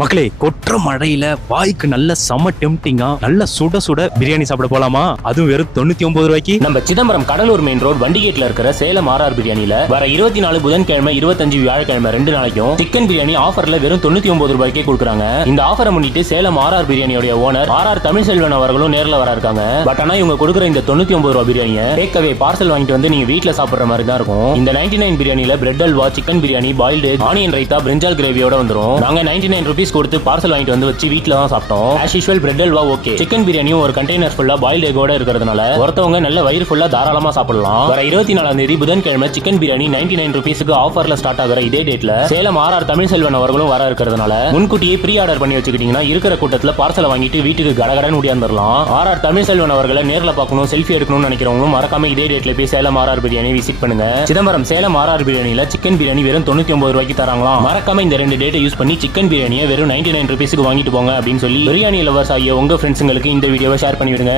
மக்களே, கொற்ற மழையில வாய்க்கு நல்ல செம டெம்டிங்கா நல்ல சுட சுட பிரியாணி சாப்பிட போலாமா? அதுவும் வெறும் 99 ரூபாய்க்கு. நம்ம சிதம்பரம் கடலூர் மெயின் ரோட் வண்டிகேட்ல இருக்கிற சேலம் ஆர்ஆர் பிரியாணில வர 24 புதன்கிழமை 25 வியாழக்கிழமை 2 நாளைக்கும் சிக்கன் பிரியாணி ஆஃபர்ல வெறும் 99 ரூபாய்க்கே கொடுக்குறாங்க. இந்த ஆஃபரை முன்னிட்டு சேலம் ஆர்ஆர் பிரியாணியோட ஓனர் ஆர்ஆர் தமிழ்செல்வன் அவர்களும் நேர்ல வர இருக்காங்க. பட் ஆனா இவங்க கொடுக்குற இந்த 99 ரூபாய் பிரியாணியை டேக்அவே பார்சல் வாங்கிட்டு வந்து நீங்க வீட்டுல சாப்பிடுற மாதிரி தான் இருக்கும். இந்த 99 பிரியாணில bread halwa, chicken biryani, boiled egg, onion raita, பிரிஞ்சால் கிரேவியோட வந்துரும். நாங்க 99 ரூபீஸ் கொடுத்து பார்சல் வாங்கிட்டு வந்து வச்சு வீட்ல தான் சாப்பிட்டோம். As usual bread halwa okay. Chicken பிரியாணியும் ஒரு கண்டெய்னர் ஃபுல்லா பாயில்டு எக்கோட இருக்கிறதுனால ஒருத்தவங்க நல்ல வயிறு ஃபுல்லா தாராளமா சாப்பிடலாம். வர 24ஆம் தேதி புதன்கிழமை சிக்கன் பிரியாணி 99 ரூபீஸ்க்கு ஆஃபர்ல ஸ்டார்ட் ஆகிற இதே டேட்ல சேலம் ஆர்ஆர் தமிழ்செல்வன் அவர்களும் வர இருக்கிறதுனால முன்கூட்டியே ப்ரீ ஆர்டர் பண்ணி வச்சுக்கிட்டீங்கன்னா இருக்கிற கூட்டத்துல பார்சலை வாங்கிட்டு வீட்டுக்கு கடகடன்னு ஓடியாந்துடலாம். ஆர்ஆர் தமிழ்செல்வன் அவர்களை நேர்ல பார்க்கணும், செல்ஃபி எடுக்கணும்னு நினைக்கிறவங்களும் மறக்காம இதே டேட்ல போய் சேலம் ஆர்ஆர் பிரியாணி விசிட் பண்ணுங்க. சிதம்பரம் சேலம் ஆர்ஆர் பிரியாணில சிக்கன் பிரியாணி வெறும் 99 ரூபாய்க்கு தராங்களாம். மறக்காம இந்த 2 டேட்டை யூஸ் பண்ணி சிக்கன் பிரியாணியை வெறும் 99 ரூபீஸ்க்கு வாங்கிட்டு போங்க அப்படின்னு சொல்லி பிரியாணி லவர்ஸ் ஆகிய உங்க ஃப்ரெண்ட்ஸுங்களுக்கு இந்த வீடியோவை ஷேர் பண்ணிவிடுங்க.